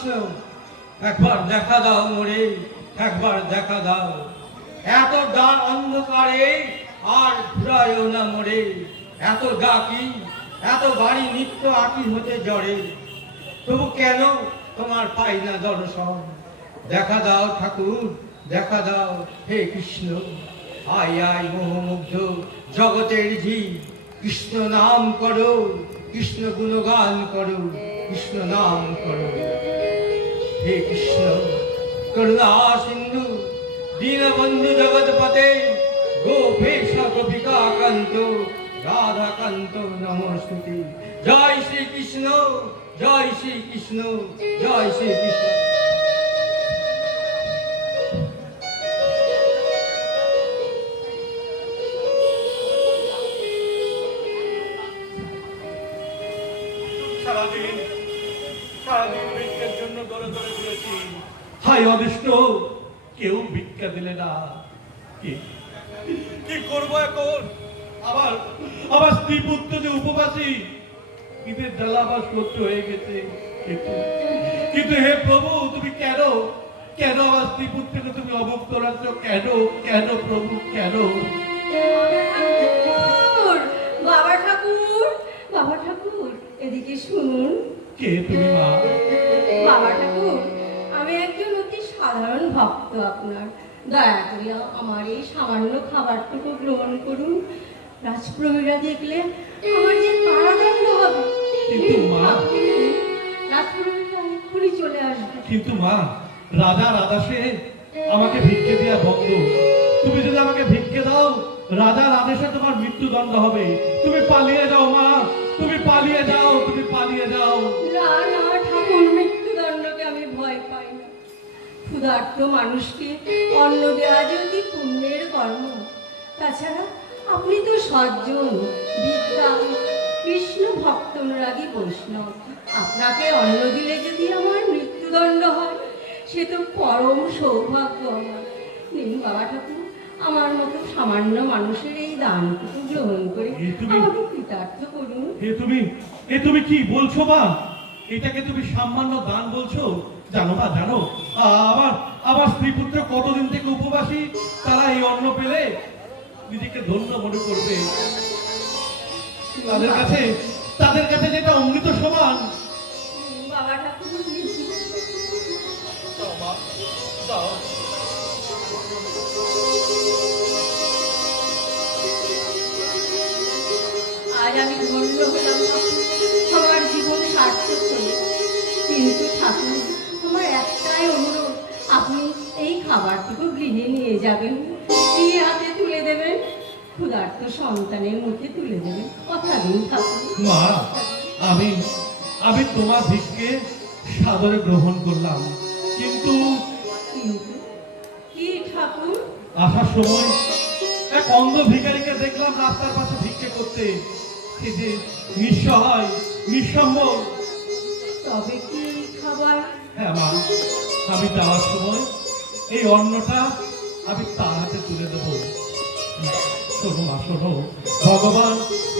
কৃষ্ণ, একবার দেখা দাও মোরে, একবার দেখা দাও। এত অন্ধকারে আর ঘুরায়ও না মোরে, এত ডাকি, এত বাড়ি নিত্য আঁকি হতে জড়ে, তবু কেন তোমার পাই না দর্শন? দেখা দাও ঠাকুর, দেখা দাও হে কৃষ্ণ। আয় আয় মোহমুগ্ধ জগতের ঝি, কৃষ্ণ নাম করো, কৃষ্ণ গুণগান করো, কৃষ্ণ নাম করো। হে কৃষ্ণ করুণা সিন্ধু দীনবন্ধু জগৎপতে, গোপেশ গোপিকা কান্ত রাধাকান্ত নমস্তুতে। জয় শ্রীকৃষ্ণ, জয় শ্রীকৃষ্ণ, জয় শ্রীকৃষ্ণ। সারাদিন ভিক্ষার জন্য দৌড়ে দৌড়ে ঘুরেছি। হায় অদৃষ্ট, কেউ ভিক্ষা দিলে না। কি করবো এখন? আবার আবার স্ত্রী পুত্র যে উপবাসী, ঈদের জ্বালা আবার সহ্য হয়ে গেছে। কিন্তু কিন্তু হে প্রভু, তুমি কেন কেন আমার স্ত্রী পুত্রকে তুমি অমুক্ত রাখছো? কেন কেন প্রভু কেন? বাবা ঠাকুর, বাবা ঠাকুর, এদিকে শুনুন। কে তুমি মা? বাবা ঠাকুর, আমি একজন অতি সাধারণ ভক্ত আপনার। দয়া করে আমার এই সামান্য খাবারটুকু গ্রহণ করুন। রাজপ্রভুরা দেখলে আমার যে কারাদণ্ড হবে। কিন্তু মা, রাজপ্রভুরা এক্ষুনি চলে আসবে। কিন্তু মা, রাজার আদেশে আমাকে ভিক্ষে দেওয়া বন্ধ। তুমি যদি আমাকে ভিক্ষে দাও, রাজার আদেশে তোমার মৃত্যুদণ্ড হবে। তুমি পালিয়ে যাও মা, তুমি পালিয়ে যাও, তুমি পালিয়ে যাও। না না ঠাকুর, মৃত্যুদণ্ডকে আমি ভয় পাই না। ক্ষুধার্ত মানুষকে অন্ন দেওয়া যে অতি পুণ্যের কর্ম। তাছাড়া আপনি তো সজ্জন, বিদ্যান, কৃষ্ণ ভক্ত অনুরাগী বৈষ্ণব। আপনাকে অন্ন দিলে যদি আমার মৃত্যুদণ্ড হয়, সে তো পরম সৌভাগ্য আমার। নিন বাবা ঠাকুর, আমার মতো সামান্য মানুষের এই দানটুকু গ্রহণ করে আমাকে কৃতার্থ করুন। এ তুমি কি বলছো মা? এটাকে তুমি সামান্য দান বলছো? জানো মা, জানো আবার আবার স্ত্রী পুত্র কতদিন থেকে উপবাসী, তারা এই অন্ন পেলে নিজেকে ধন্য মনে করবে। তাদের কাছে যেটা অমৃত সমান। বাবা ঠাকুর, দাও মা, দাও। আজ আমি ধন্য হলাম, আমার জীবন সার্থক হলো। কিন্তু ঠাকুর, আমার একটাই অনুরোধ, আপনি এই খাবারটুকু গৃহে নিয়ে যাবেন, দিয়ে হাতে তুলে দেবেন, ক্ষুধার্ত সন্তানের মুখে তুলে দেবেন। কথা দিন ঠাকুর। মা, আমি তোমার ভিক্ষে সাদরে গ্রহণ করলাম, কিন্তু কিন্তু কি ঠাকুর? আসার সময় এক অন্ধ ভিখারিকে দেখলাম রাস্তার পাশে ভিক্ষে করতে। সে যে নিঃসহায়, নিঃসম্বল। তবে কি খাবার? হ্যাঁ মা, আমি যাওয়ার সময় এই অন্নটা আমি তার হাতে তুলে দেবো। শোনো মা, শোনো, ভগবান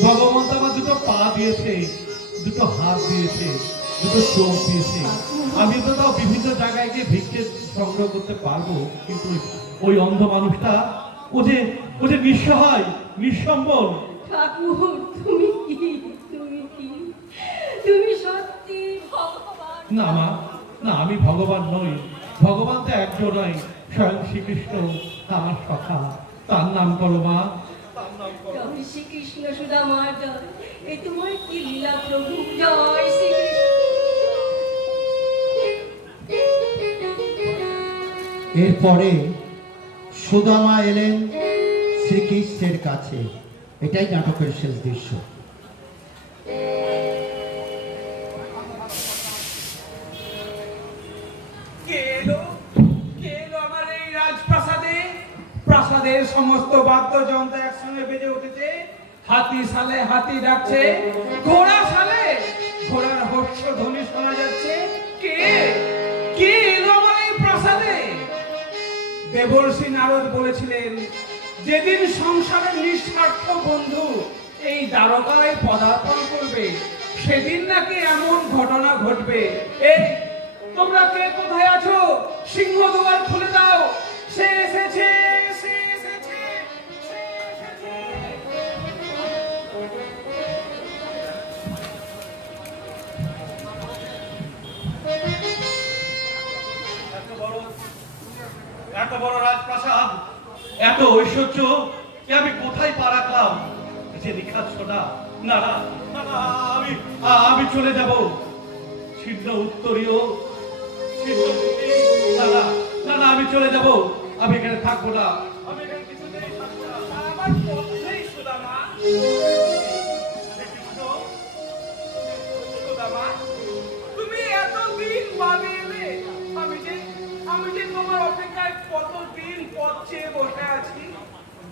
ভগবান তো আমার দুটো পা দিয়েছে, দুটো হাত দিয়েছে, দুটো চোখ দিয়েছে। আমি তো তাও বিভিন্ন জায়গায় গিয়ে ভিক্ষে সংগ্রহ করতে পারবো, কিন্তু ওই অন্ধ মানুষটা, ও যে নিঃসহায়, নিঃসম্বল। ঠাকুর, তুমি কি, তুমি কি, তুমি সত্যি ভগবান? না মা, না, আমি ভগবান নই। ভগবান তো একজন নয়, স্বয়ং শ্রীকৃষ্ণ আমার সখা। তার নাম করো মা, তার নাম করো। জয় শ্রীকৃষ্ণ সুদামা জয়। এই তোমার কি লীলা প্রভু। জয় শ্রীকৃষ্ণ। এরপরে সুদামা এলেন শ্রীকৃষ্ণের কাছে। এটাই নাটকের শেষ দৃশ্য। আমার এই রাজপ্রাসাদে? প্রাসাদের সমস্ত বাদ্যযন্ত্র একসঙ্গে বেজে উঠেছে। হাতি সালে হাতি ডাকছে, ঘোড়া সালে ঘোড়ার হর্ষ ধ্বনি শোনা যাচ্ছে। কে কে এলো আমার এই প্রাসাদে? দেবর্ষি নারদ বলেছিলেন, যেদিন সংসারের নিঃস্বার্থ বন্ধু এই দ্বারকায় পদার্পণ করবে, সেদিন নাকি এমন ঘটনা ঘটবে। এই তোমরা কে কোথায় আছো? সিংহ দুয়ার খুলে দাও, সে এসেছে, সে এসেছে, সে এসেছে। এত বড় রাজপ্রাসাদ, এত ঐশ্বর্য, এ আমি কোথায় পা রাখলাম? যে নিখাত সোনা, না না না না, আমি চলে যাব। ছিন্ন উত্তরীয়, ছিন্ন মুখী, না না না না, আমি চলে যাব। আমি এখানে থাকবো না, আমি এখানে কিছুতেই থাকবো না। আমার পথ নেই সুদামা। সুদামা, তুমি এতদিন বাদে এলে। আমি যে তোমার অপেক্ষায় কতদিন পথ চেয়ে বসে আছি।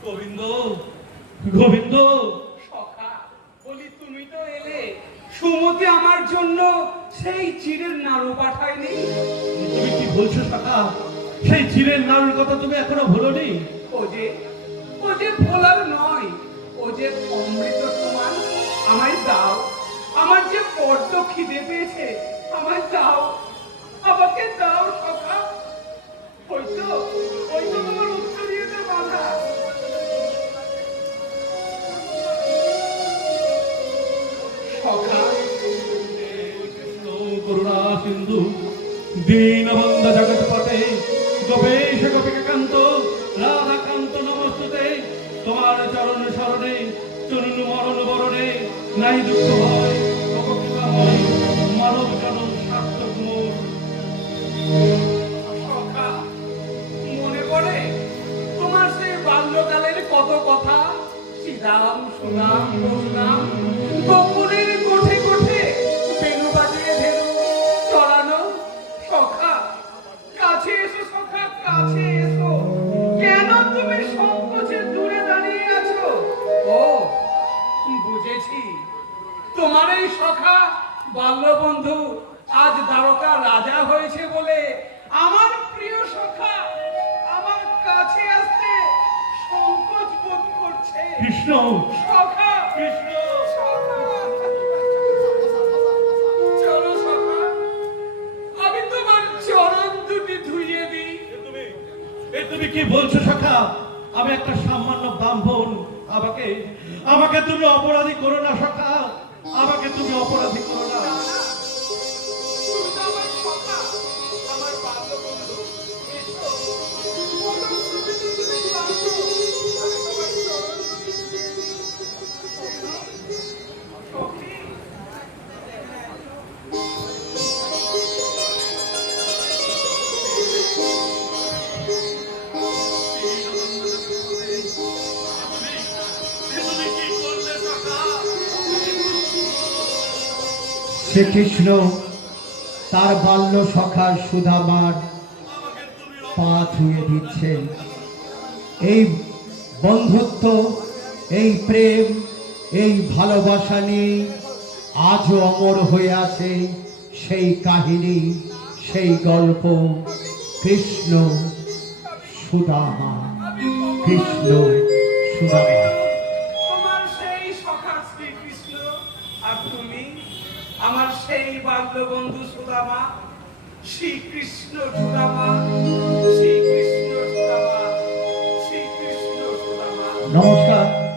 গোবিন্দ, গোবিন্দ, সখা বলি, তুমি তো এলে। সুমতি আমার জন্য সেই চিড়ের নাড়ু পাঠায়নি। তুমি কি বলছো সখা? সেই চিরের নাড়ুর কথা তুমি এখনো ভুলোনি? ও যে ভোলার নয়, ও যে অমৃত সমান। আমায় দাও, আমার যে বড্ড খিদে পেয়েছে, আমায় দাও, আমাকে দাও সখা। ওই তো তোমার উত্তরীয়তে বাঁধা। সখা, করুণা সিন্ধু দীনবন্ধ জগৎপতে গোপেশ গোপিকান্ত রাধাকান্ত নমস্তুতে। তোমার চরণ শরণে চরণ মরণ বরণে নাই দুঃখ হয়, অপকৃপা হয়, মানব জনম সার্থক মোর। সখা, মনে পড়ে তোমার সেই বাল্যকালের কত কথা। শ্রীরাম সুনাম প্রণাম, গোকুলের কোঠে কোঠে বেনু বাজিয়ে ধেনু চড়ানো। সখা, কাছে এসো সখা, কাছে এসো। কেন তুমি সংকোচে দূরে দাঁড়িয়ে আছো? ও বুঝেছি, তোমার এই সখা বাল্যবন্ধু আজ দ্বারকা রাজা হয়েছে বলে আমার প্রিয় সখা আমার কাছে আসতে সংকোচ বোধ করছে। কৃষ্ণ, সখা, কৃষ্ণ, সখা, চলো সখা, আমি তোমার চরণ দুটি ধুইয়ে দিই। তুমি কি বলছো সখা? আমি একটা সামান্য ব্রাহ্মণ, আমাকে তুমি অপরাধী করো না সখা, আমাকে তুমি অপরাধী করো না। তুমি তো আমার সখা, আমার বাল্যবন্ধু। এসো, প্রথম ছবিতে তুমি ক্লান্ত, আমি তোমার চরণ দুটি ধুইয়ে দিই। সখী, শ্রীকৃষ্ণ তার বাল্য সখা সুদামার পা ধুয়ে দিচ্ছেন। এই বন্ধুত্ব, এই প্রেম, এই ভালোবাসা নিয়ে আজও অমর হয়ে আছে সেই কাহিনী, সেই গল্প। কৃষ্ণ সুদামা, কৃষ্ণ সুদামা। তোমার সেই সখা শ্রীকৃষ্ণ, আর তুমি আমার সেই বাল্যবন্ধু সুদামা। শ্রীকৃষ্ণ সুদামা, শ্রীকৃষ্ণ সুদামা, শ্রীকৃষ্ণ সুদামা। নমস্কার।